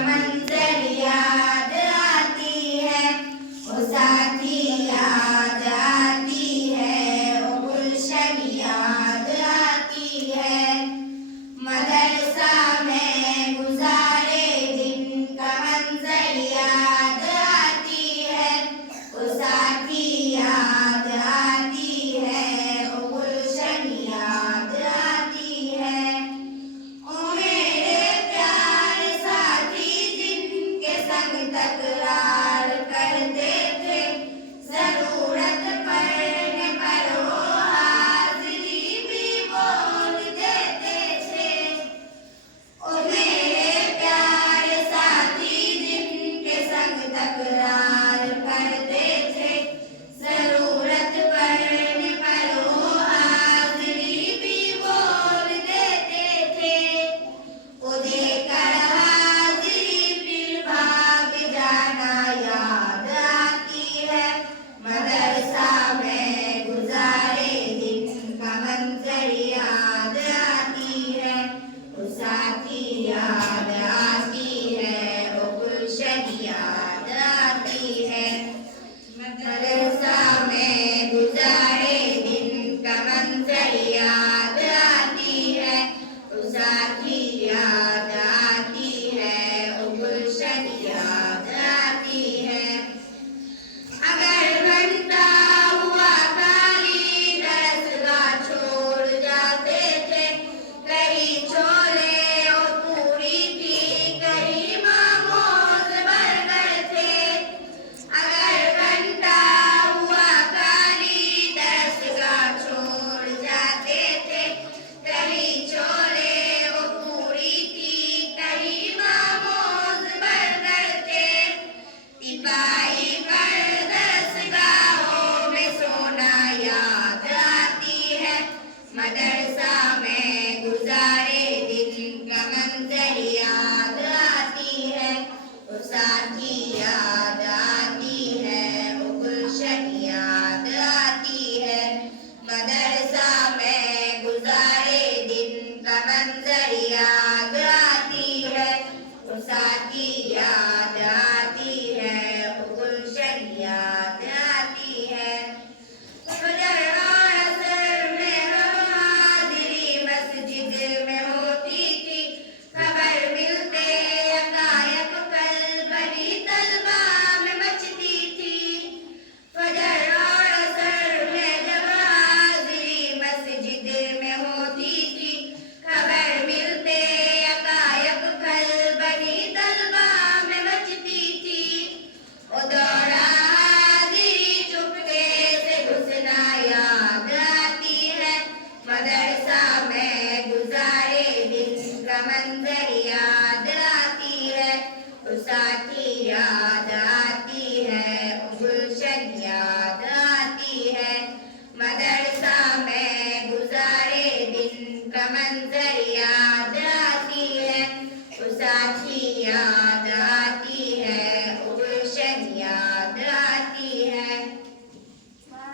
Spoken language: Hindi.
मंजर याद आती है, वो साथी याद आती है, वो गुलशन याद आती है। मदरसा में गुजारे दिन का मंजर याद आती है, वो साथी याद आती है, वो गुलशन याद आती है। ओ मेरे प्यारे साथी जिनके संग तकरार करते थे, जरूरत पड़ने पर वो हाजिरी भी बोल देते थे। ओ मेरे प्यारे साथी जिनके संग तकरार करते थे, जरूरत पड़ने पर वो हाजिरी भी बोल देते थे। वो देकर हाजिरी फिर भाग जाना याद आती है, मदरसा में गुजारे दिन का मंजर याद आती है, वो साथी याद आती है, वो गुलशन याद आती है। मदरसा में गुजारे दिन का मंजर याद आती है, वो साथी याद आती है, वो गुलशन याद आती है। अगर घंटा हुआ खाली दरसगाह छोड़ जाते थे, कहीं छोले और पूरी थी, कहीं मोमोज बर्गर थे। अगर घंटा हुआ खाली दरसगाह छोड़ जाते थे, कहीं छोले और पूरी थी, कहीं मोमोज बर्गर थे। तिपाही पर दरसगाहों में सोना याद आती है, मदरसा में गुजारे दिन का मंजर याद आती है, वो साथी याद आती है, वो गुलशन याद आती है। मदरसा में गुजारे दिन का मंजर याद आती है, वो साथी याद आती है, वो गुलशन याद आती है। फजर और असर में हम हाजिरी मस्जिद में होती थी, खबर मिलते यकायक कल बनी तलबा में मचती थी। फजर और असर में जब हाजिरी मस्जिद में होती थी, खबर मिलते यकायक कल बनी तलबा में मचती थी। ओ दौड़ा हाजिरी चुपके से घुसना याद आती है, मदरसा में गुजारे दिन का मंजर याद आती है, वो साथी याद